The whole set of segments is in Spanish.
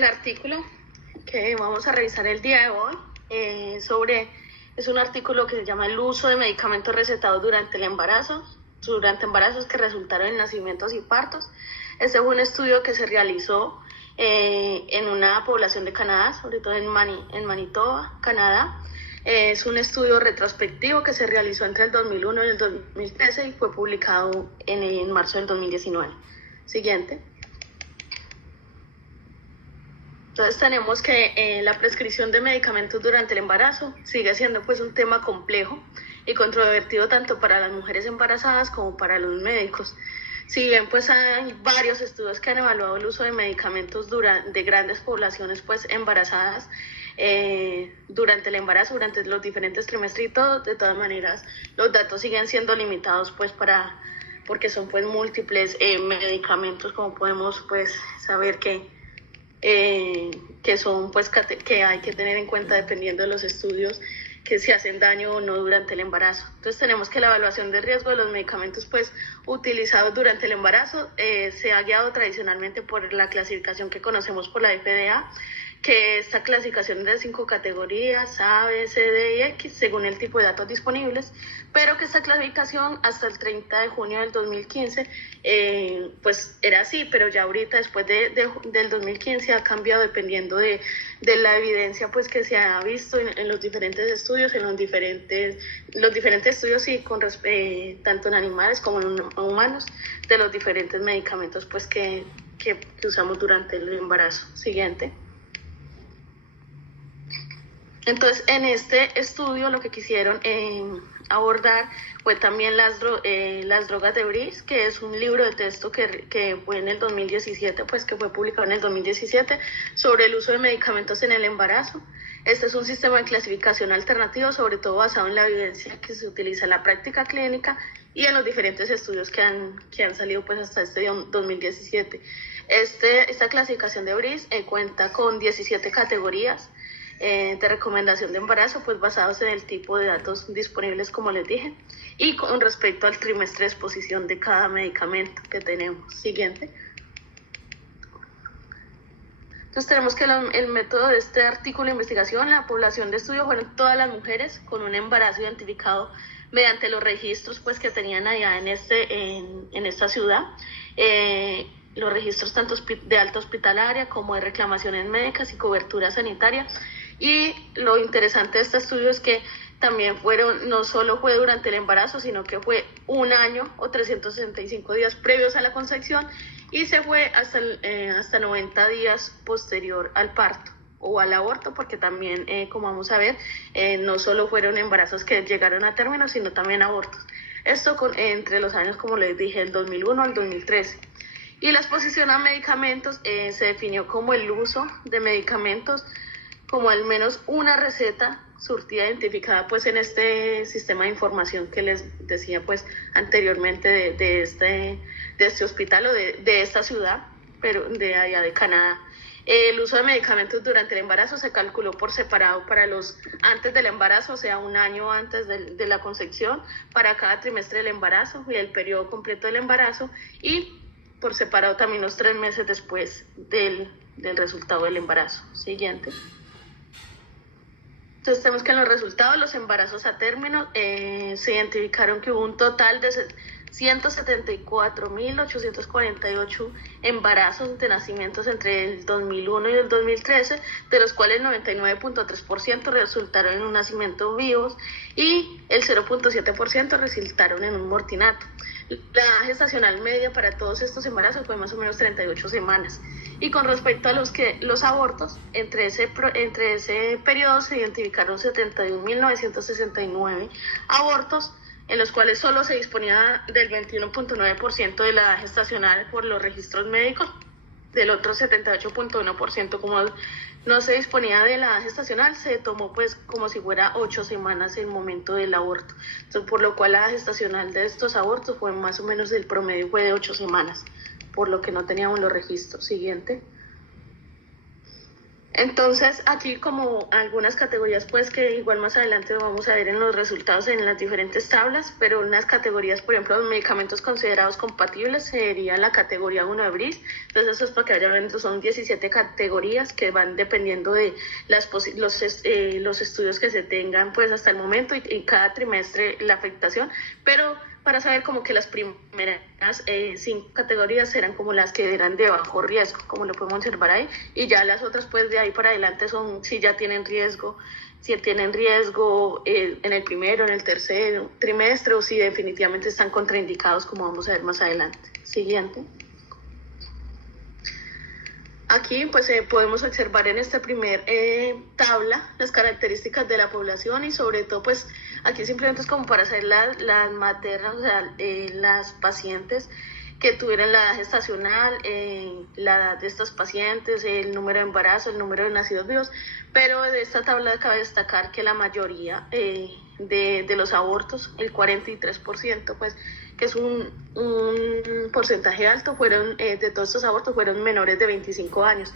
el artículo que vamos a revisar el día de hoy es un artículo que se llama el uso de medicamentos recetados durante embarazos que resultaron en nacimientos y partos. Este fue un estudio que se realizó en una población de Canadá, sobre todo en Manitoba, Canadá. Es un estudio retrospectivo que se realizó entre el 2001 y el 2013 y fue publicado en marzo del 2019. Siguiente. Entonces tenemos que la prescripción de medicamentos durante el embarazo sigue siendo pues un tema complejo y controvertido tanto para las mujeres embarazadas como para los médicos. Si bien pues hay varios estudios que han evaluado el uso de medicamentos de grandes poblaciones pues embarazadas durante el embarazo, durante los diferentes trimestres y todo, de todas maneras los datos siguen siendo limitados pues porque son pues múltiples medicamentos, como podemos pues saber que son pues que hay que tener en cuenta dependiendo de los estudios que si hacen daño o no durante el embarazo. Entonces tenemos que la evaluación de riesgo de los medicamentos pues utilizados durante el embarazo se ha guiado tradicionalmente por la clasificación que conocemos por la FDA, que esta clasificación es de 5 categorías, A, B, C, D y X, según el tipo de datos disponibles, pero que esta clasificación hasta el 30 de junio del 2015 pues era así, pero ya ahorita después del 2015 ha cambiado dependiendo de la evidencia pues que se ha visto en los diferentes estudios, los diferentes estudios sí, tanto en animales como en humanos, de los diferentes medicamentos pues que usamos durante el embarazo. Siguiente. Entonces, en este estudio lo que quisieron abordar fue también las drogas de Brice, que es un libro de texto que fue en el 2017, pues que fue publicado en el 2017, sobre el uso de medicamentos en el embarazo. Este es un sistema de clasificación alternativo, sobre todo basado en la evidencia que se utiliza en la práctica clínica y en los diferentes estudios que han salido pues hasta este 2017. Esta clasificación de Brice cuenta con 17 categorías de recomendación de embarazo, pues basados en el tipo de datos disponibles, como les dije, y con respecto al trimestre de exposición de cada medicamento que tenemos. Siguiente. Entonces tenemos que el método de este artículo de investigación, la población de estudio fueron todas las mujeres con un embarazo identificado mediante los registros pues que tenían allá en esta ciudad, los registros tanto de alta hospitalaria como de reclamaciones médicas y cobertura sanitaria. Y lo interesante de este estudio es que también no solo fue durante el embarazo, sino que fue un año o 365 días previos a la concepción y se fue hasta 90 días posterior al parto o al aborto, porque también, como vamos a ver, no solo fueron embarazos que llegaron a término, sino también abortos. Esto entre los años, como les dije, del 2001 al 2013. Y la exposición a medicamentos se definió como el uso de medicamentos como al menos una receta surtida identificada pues en este sistema de información que les decía pues anteriormente de este hospital o de esta ciudad, pero de allá de Canadá. El uso de medicamentos durante el embarazo se calculó por separado para los antes del embarazo, o sea, un año antes de la concepción, para cada trimestre del embarazo y el periodo completo del embarazo, y por separado también los 3 meses después del resultado del embarazo. Siguiente. Entonces tenemos que en los resultados de los embarazos a término se identificaron que hubo un total de 174.848 embarazos de nacimientos entre el 2001 y el 2013, de los cuales 99.3% resultaron en un nacimiento vivos y el 0.7% resultaron en un mortinato. La gestacional media para todos estos embarazos fue más o menos 38 semanas. Y con respecto a los abortos, entre ese periodo se identificaron 71.969 abortos, en los cuales solo se disponía del 21.9% de la gestacional por los registros médicos, del otro 78.1%, como no se disponía de la gestacional, se tomó pues como si fuera 8 semanas el momento del aborto. Entonces, por lo cual la gestacional de estos abortos fue más o menos, el promedio fue de 8 semanas, por lo que no teníamos los registros. Siguiente. Entonces, aquí como algunas categorías, pues que igual más adelante lo vamos a ver en los resultados en las diferentes tablas, pero unas categorías, por ejemplo, los medicamentos considerados compatibles sería la categoría 1 de BRIS. Entonces, eso es para que vayan viendo, son 17 categorías que van dependiendo de los estudios que se tengan pues hasta el momento y cada trimestre la afectación, pero para saber como que las primeras 5 categorías serán como las que eran de bajo riesgo, como lo podemos observar ahí, y ya las otras pues de ahí para adelante son si ya tienen riesgo, si tienen riesgo en el primero, en el tercer trimestre o si definitivamente están contraindicados, como vamos a ver más adelante. Siguiente. Aquí pues podemos observar en esta primer tabla las características de la población y sobre todo pues aquí simplemente es como para hacer las maternas, o sea, las pacientes que tuvieran la edad gestacional, la edad de estas pacientes, el número de embarazo, el número de nacidos vivos, pero de esta tabla cabe destacar que la mayoría de los abortos, el 43%, pues que es un porcentaje alto, fueron de todos estos abortos fueron menores de 25 años.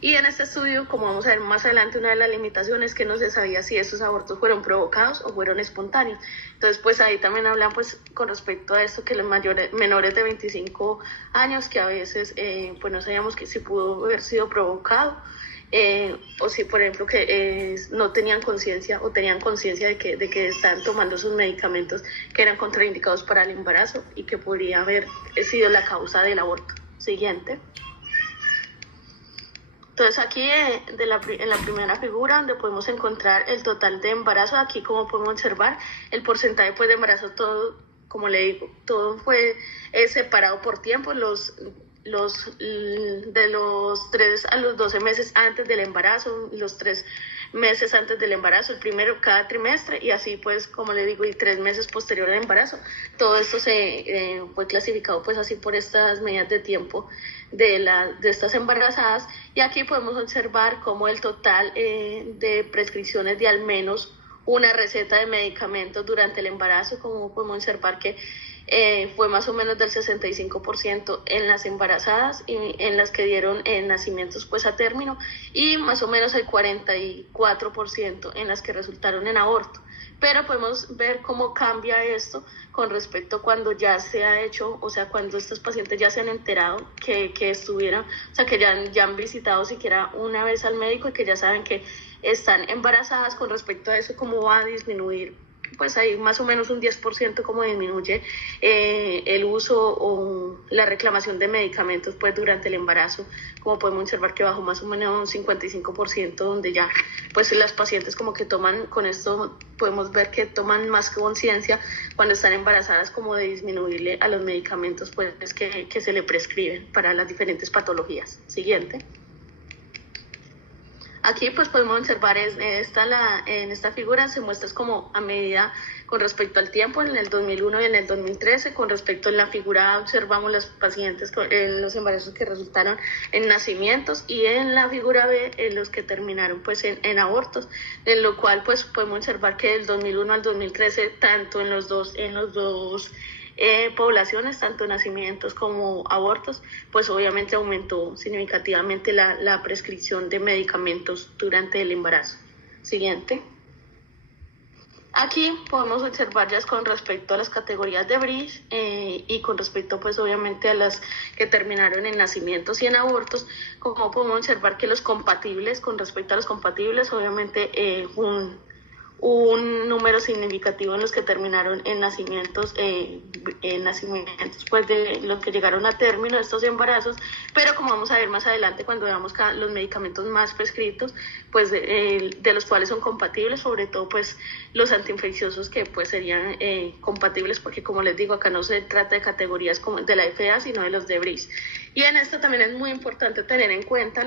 Y en este estudio, como vamos a ver más adelante, una de las limitaciones es que no se sabía si estos abortos fueron provocados o fueron espontáneos. Entonces, pues ahí también hablan pues con respecto a esto, que los menores de 25 años, que a veces pues no sabíamos que si pudo haber sido provocado, o si por ejemplo que no tenían conciencia o tenían conciencia de que están tomando sus medicamentos que eran contraindicados para el embarazo y que podría haber sido la causa del aborto. Siguiente. Entonces aquí en la primera figura donde podemos encontrar el total de embarazo, aquí como podemos observar el porcentaje pues, de embarazo, todo, como le digo, todo fue separado por tiempo, de los 3 a los 12 meses antes del embarazo, los 3 meses antes del embarazo, el primero cada trimestre y así pues como le digo y 3 meses posterior al embarazo. Todo esto se fue clasificado pues así por estas medidas de tiempo de estas embarazadas y aquí podemos observar cómo el total de prescripciones de al menos una receta de medicamentos durante el embarazo, como podemos observar que fue más o menos del 65% en las embarazadas y en las que dieron nacimientos pues a término y más o menos el 44% en las que resultaron en aborto. Pero podemos ver cómo cambia esto con respecto a cuando ya se ha hecho, o sea, cuando estos pacientes ya se han enterado que estuvieron, o sea, que ya han visitado siquiera una vez al médico y que ya saben que están embarazadas. Con respecto a eso, cómo va a disminuir, pues ahí más o menos un 10% como disminuye el uso o la reclamación de medicamentos pues durante el embarazo, como podemos observar que bajó más o menos un 55%, donde ya pues las pacientes como que toman, con esto podemos ver que toman más conciencia cuando están embarazadas como de disminuirle a los medicamentos pues que se le prescriben para las diferentes patologías. Siguiente. Aquí pues podemos observar en esta figura se muestra como a medida con respecto al tiempo en el 2001 y en el 2013. Con respecto a la figura observamos los pacientes en los embarazos que resultaron en nacimientos y en la figura B en los que terminaron pues en abortos, en lo cual pues podemos observar que del 2001 al 2013 tanto en los dos poblaciones, tanto nacimientos como abortos, pues obviamente aumentó significativamente la prescripción de medicamentos durante el embarazo. Siguiente. Aquí podemos observar ya con respecto a las categorías de BRIS y con respecto pues obviamente a las que terminaron en nacimientos y en abortos, como podemos observar que los compatibles, con respecto a los compatibles, obviamente un número significativo en los que terminaron en nacimientos pues de los que llegaron a término de estos embarazos, pero como vamos a ver más adelante cuando veamos los medicamentos más prescritos, pues de los cuales son compatibles, sobre todo pues los antiinfecciosos que pues serían compatibles, porque como les digo acá no se trata de categorías como de la FDA sino de los de BRIS. Y en esto también es muy importante tener en cuenta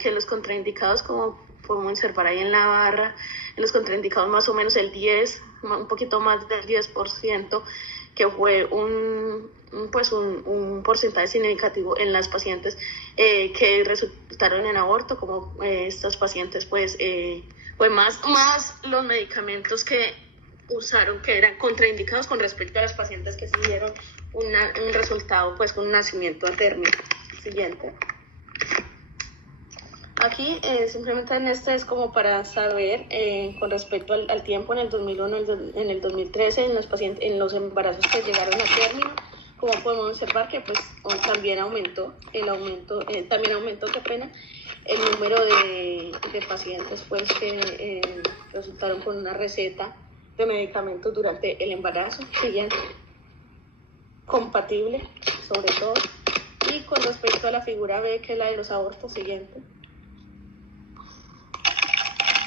que los contraindicados, como podemos observar ahí en la barra, en los contraindicados más o menos el 10, un poquito más del 10%, que fue un porcentaje significativo en las pacientes que resultaron en aborto, como estas pacientes pues fue más los medicamentos que usaron que eran contraindicados con respecto a las pacientes que siguieron un resultado pues con un nacimiento a término. Siguiente. Aquí simplemente en este es como para saber con respecto al tiempo en el 2001, en el 2013, en los embarazos que llegaron a término, como podemos observar que pues también aumentó el número de pacientes pues que resultaron con una receta de medicamentos durante el embarazo, siguiente, compatible sobre todo. Y con respecto a la figura B, que es la de los abortos, siguiente.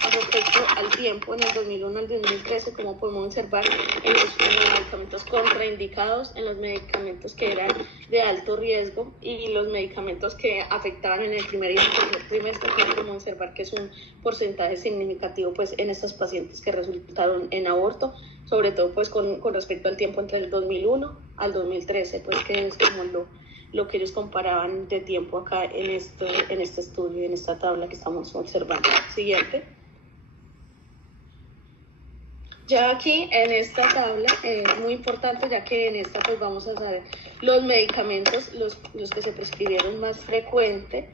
Respecto al tiempo, en el 2001 al 2013, como podemos observar, en los medicamentos contraindicados, en los medicamentos que eran de alto riesgo y los medicamentos que afectaban en el primer y el tercer trimestre, como podemos observar que es un porcentaje significativo pues, en estos pacientes que resultaron en aborto, sobre todo pues, con respecto al tiempo entre el 2001 al 2013, pues que es como lo que ellos comparaban de tiempo acá en este estudio, en esta tabla que estamos observando. Siguiente. Ya aquí en esta tabla es muy importante, ya que en esta pues vamos a saber los medicamentos, los que se prescribieron más frecuente,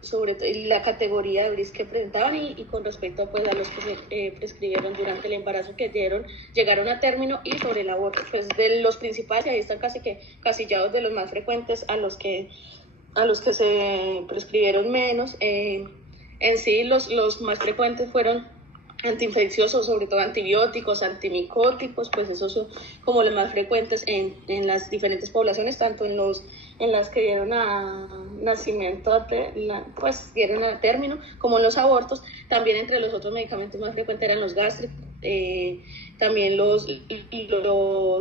sobre todo la categoría de BRIS que presentaban y con respecto pues a los que se prescribieron durante el embarazo que llegaron a término y sobre el aborto, pues de los principales, ahí están casi que casillados de los más frecuentes a los que se prescribieron menos. En sí los más frecuentes fueron antiinfecciosos, sobre todo antibióticos, antimicóticos, pues esos son como los más frecuentes en las diferentes poblaciones, tanto en las que dieron a nacimiento, pues dieron a término, como en los abortos. También entre los otros medicamentos más frecuentes eran los gástricos, también los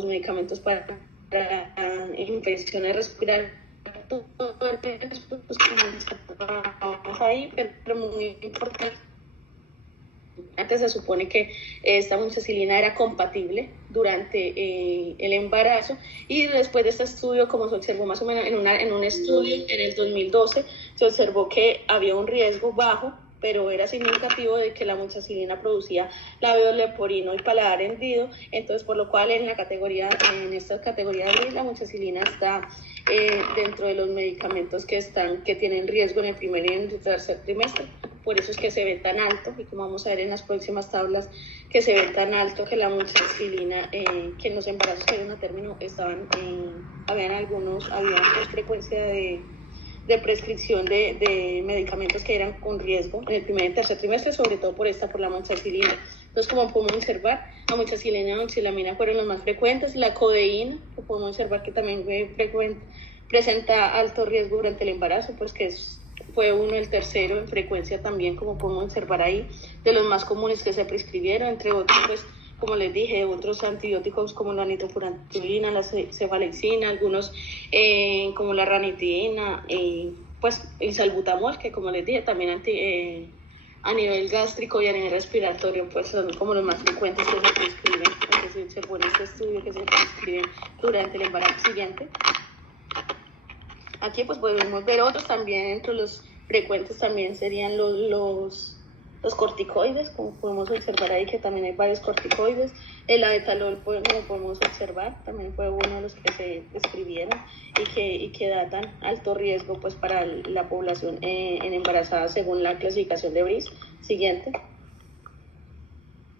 medicamentos para infecciones respiratorias, pues como ahí, pero muy importante. Antes se supone que esta amoxicilina era compatible durante el embarazo y después de este estudio, como se observó más o menos en un estudio en el 2012, se observó que había un riesgo bajo, pero era significativo de que la amoxicilina producía labio leporino y paladar hendido, entonces por lo cual en esta categoría de la amoxicilina está dentro de los medicamentos que tienen riesgo en el primer y en el tercer trimestre. Por eso es que se ve tan alto, y como vamos a ver en las próximas tablas, que se ve tan alto que la amoxicilina, que en los embarazos que dieron a término había más frecuencia de prescripción de medicamentos que eran con riesgo en el primer y tercer trimestre, sobre todo por la amoxicilina. Entonces, como podemos observar, amoxicilina y amoxilamina fueron los más frecuentes. La codeína, que podemos observar que también presenta alto riesgo durante el embarazo, pues que fue el tercero en frecuencia también, como podemos observar ahí, de los más comunes que se prescribieron, entre otros, pues, como les dije, otros antibióticos como la nitrofurantoína, la cefalexina, algunos como la ranitidina, pues el salbutamol, que como les dije, también a nivel gástrico y a nivel respiratorio, pues son como los más frecuentes que se prescriben, que se observó en este estudio, que se prescriben durante el embarazo siguiente. Aquí pues podemos ver otros también, entre los frecuentes también serían los corticoides, como podemos observar ahí que también hay varios corticoides. El abetalol, como podemos observar, también fue uno de los que se describieron y que datan alto riesgo pues para la población en embarazada según la clasificación de BRIS. Siguiente.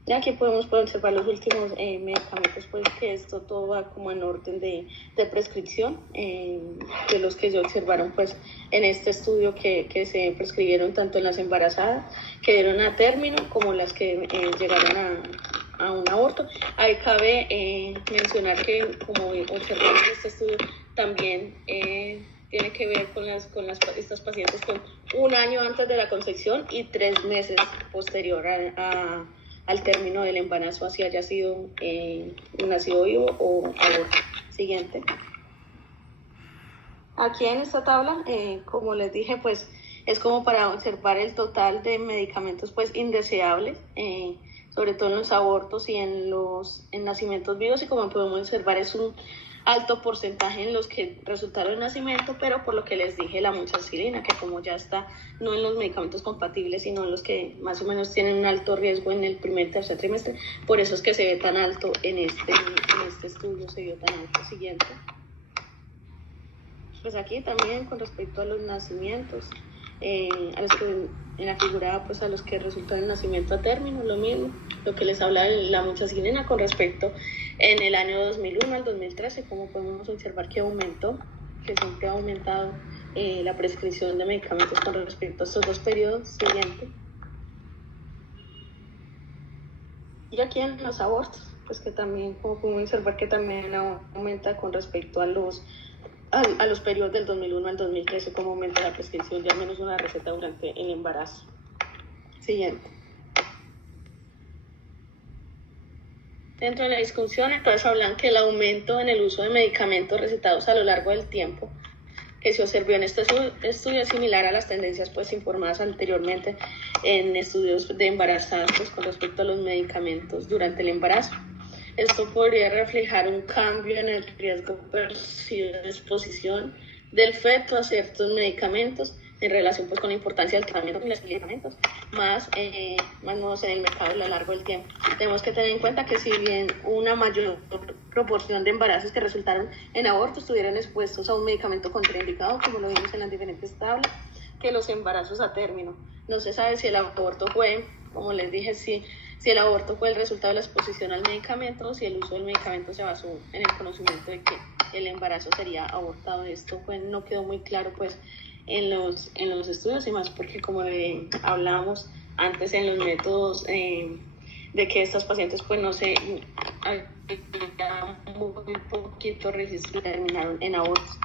Y aquí podemos observar los últimos medicamentos, pues que esto todo va como en orden de prescripción, de los que se observaron pues en este estudio que se prescribieron tanto en las embarazadas que dieron a término como las que llegaron a un aborto. Ahí cabe mencionar que, como observamos en este estudio, también tiene que ver con estas pacientes con un año antes de la concepción y 3 meses posterior al término del embarazo, así haya sido un nacido vivo o aborto. Siguiente. Aquí en esta tabla, como les dije, pues es como para observar el total de medicamentos pues indeseables, sobre todo en los abortos y en nacimientos vivos, y como podemos observar es un alto porcentaje en los que resultaron en nacimiento, pero por lo que les dije, la amoxicilina, que como ya está no en los medicamentos compatibles, sino en los que más o menos tienen un alto riesgo en el primer y tercer trimestre, por eso es que se ve tan alto en este estudio, se vio tan alto. Siguiente. Pues aquí también con respecto a los nacimientos, a los que en la figura, pues a los que resultan en nacimiento a término, lo mismo, lo que les habla la amoxicilina con respecto en el año 2001 al 2013, como podemos observar que aumentó, que siempre ha aumentado la prescripción de medicamentos con respecto a estos dos periodos siguientes. Y aquí en los abortos, pues que también, como podemos observar que también aumenta con respecto a los periodos del 2001 al 2013, como aumenta la prescripción de al menos una receta durante el embarazo. Siguiente. Dentro de la discusión, entonces hablan que el aumento en el uso de medicamentos recetados a lo largo del tiempo que se observó en este estudio es similar a las tendencias pues informadas anteriormente en estudios de embarazadas pues, con respecto a los medicamentos durante el embarazo. Esto podría reflejar un cambio en el riesgo percibido de exposición del feto a ciertos medicamentos en relación pues, con la importancia del tratamiento y los medicamentos más nuevos en el mercado a lo largo del tiempo. Tenemos que tener en cuenta que si bien una mayor proporción de embarazos que resultaron en abortos estuvieron expuestos a un medicamento contraindicado, como lo vimos en las diferentes tablas, que los embarazos a término. No se sabe si el aborto fue, como les dije, si el aborto fue el resultado de la exposición al medicamento o si el uso del medicamento se basó en el conocimiento de que el embarazo sería abortado. Esto pues, no quedó muy claro pues, en los estudios y más porque como hablábamos antes en los métodos de que estas pacientes pues no se muy poquito registro terminaron en abortos.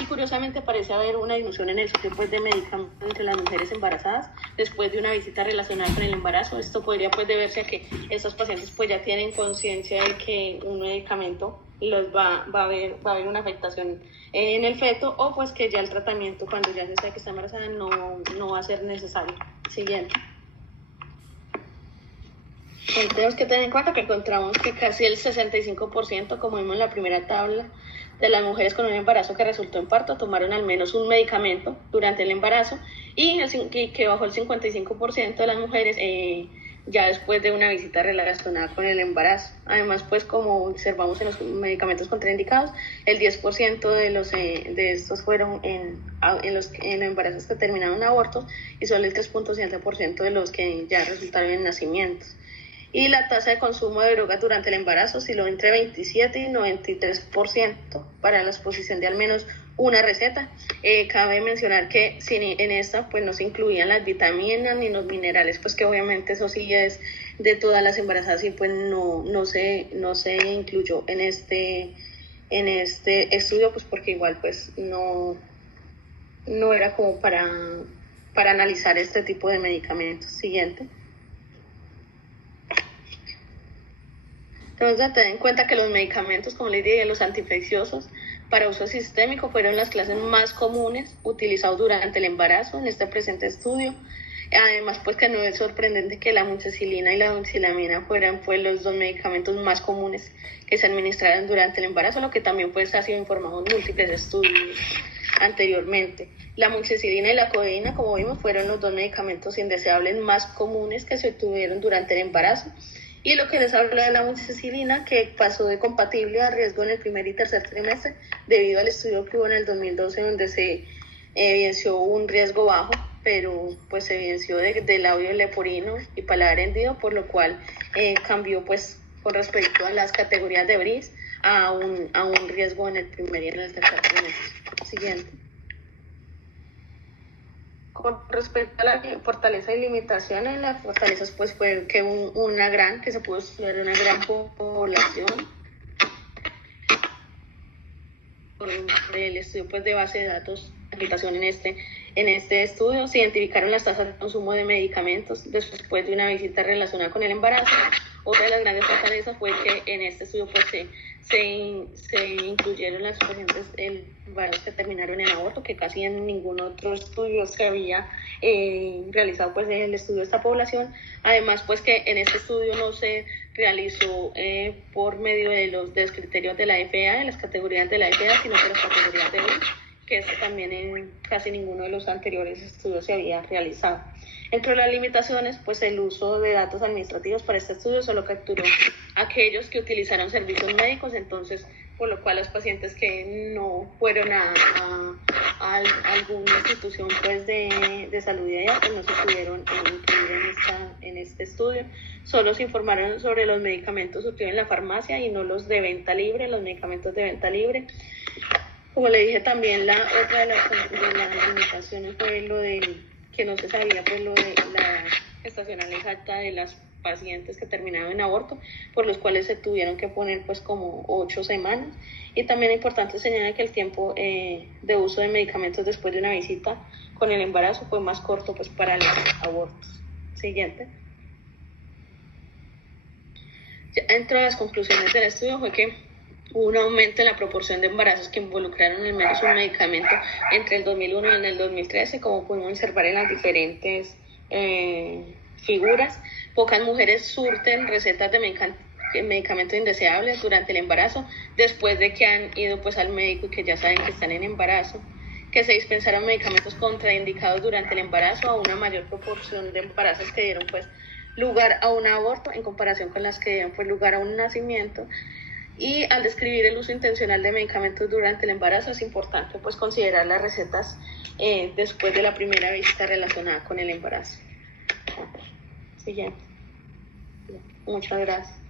Y curiosamente parece haber una disminución en el uso pues, de medicamentos entre las mujeres embarazadas después de una visita relacionada con el embarazo. Esto podría pues deberse a que estos pacientes pues ya tienen conciencia de que un medicamento los va a haber una afectación en el feto o pues que ya el tratamiento cuando ya se sabe que está embarazada no va a ser necesario. Siguiente. Tenemos que tener en cuenta que encontramos que casi el 65%, como vimos en la primera tabla, de las mujeres con un embarazo que resultó en parto tomaron al menos un medicamento durante el embarazo y que bajó el 55% de las mujeres ya después de una visita relacionada con el embarazo. Además, pues como observamos en los medicamentos contraindicados, el 10% de estos fueron en los embarazos que terminaron en aborto y solo el 3.7% de los que ya resultaron en nacimientos. Y la tasa de consumo de drogas durante el embarazo osciló entre 27 y 93% para la exposición de al menos una receta. Cabe mencionar que en esta pues no se incluían las vitaminas ni los minerales, pues que obviamente eso sí es de todas las embarazadas y pues no se incluyó en este estudio, pues porque igual pues no era como para analizar este tipo de medicamentos. Siguiente. Entonces, ten en cuenta que los medicamentos, como les dije, los antiinfecciosos para uso sistémico fueron las clases más comunes utilizados durante el embarazo en este presente estudio. Además, pues que no es sorprendente que la amoxicilina y la doxilamina fueran pues, los dos medicamentos más comunes que se administraron durante el embarazo, lo que también pues, ha sido informado en múltiples estudios anteriormente. La amoxicilina y la codeína, como vimos, fueron los dos medicamentos indeseables más comunes que se obtuvieron durante el embarazo. Y lo que les habla de la amoxicilina, que pasó de compatible a riesgo en el primer y tercer trimestre, debido al estudio que hubo en el 2012, donde se evidenció un riesgo bajo, pero pues se evidenció de labio leporino y paladar hendido, por lo cual cambió pues con respecto a las categorías de BRIS a un riesgo en el primer y en el tercer trimestre. Siguiente. Con respecto a la fortaleza y limitaciones, las fortalezas pues fue que que se pudo estudiar una gran población. Por el estudio pues de base de datos de aplicación en este estudio se identificaron las tasas de consumo de medicamentos después de una visita relacionada con el embarazo. Otra de las grandes fortalezas fue que en este estudio pues se incluyeron las pacientes embarazos que terminaron en aborto, que casi en ningún otro estudio se había realizado pues el estudio de esta población. Además pues que en este estudio no se realizó por medio de los criterios de la FDA, de las categorías de la FDA, sino por las categorías de BRIS, que esto también en casi ninguno de los anteriores estudios se había realizado. Entre las limitaciones, pues el uso de datos administrativos para este estudio solo capturó aquellos que utilizaron servicios médicos, entonces por lo cual los pacientes que no fueron a alguna institución pues de salud de allá, pues no se pudieron incluir en este estudio. Solo se informaron sobre los medicamentos surtidos en la farmacia y no los de venta libre, los medicamentos de venta libre. Como le dije también, la otra de las limitaciones fue lo de que no se sabía pues lo de la gestacional exacta de las pacientes que terminaron en aborto, por los cuales se tuvieron que poner pues como 8 semanas. Y también es importante señalar que el tiempo de uso de medicamentos después de una visita con el embarazo fue más corto pues para los abortos. Siguiente. Dentro de las conclusiones del estudio fue que hubo un aumento en la proporción de embarazos que involucraron al menos un medicamento entre el 2001 y el 2013, como pudimos observar en las diferentes figuras. Pocas mujeres surten recetas de medicamentos indeseables durante el embarazo, después de que han ido pues al médico y que ya saben que están en embarazo. Que se dispensaron medicamentos contraindicados durante el embarazo a una mayor proporción de embarazos que dieron pues lugar a un aborto en comparación con las que dieron pues lugar a un nacimiento. Y al describir el uso intencional de medicamentos durante el embarazo es importante pues considerar las recetas después de la primera visita relacionada con el embarazo. Siguiente. Muchas gracias.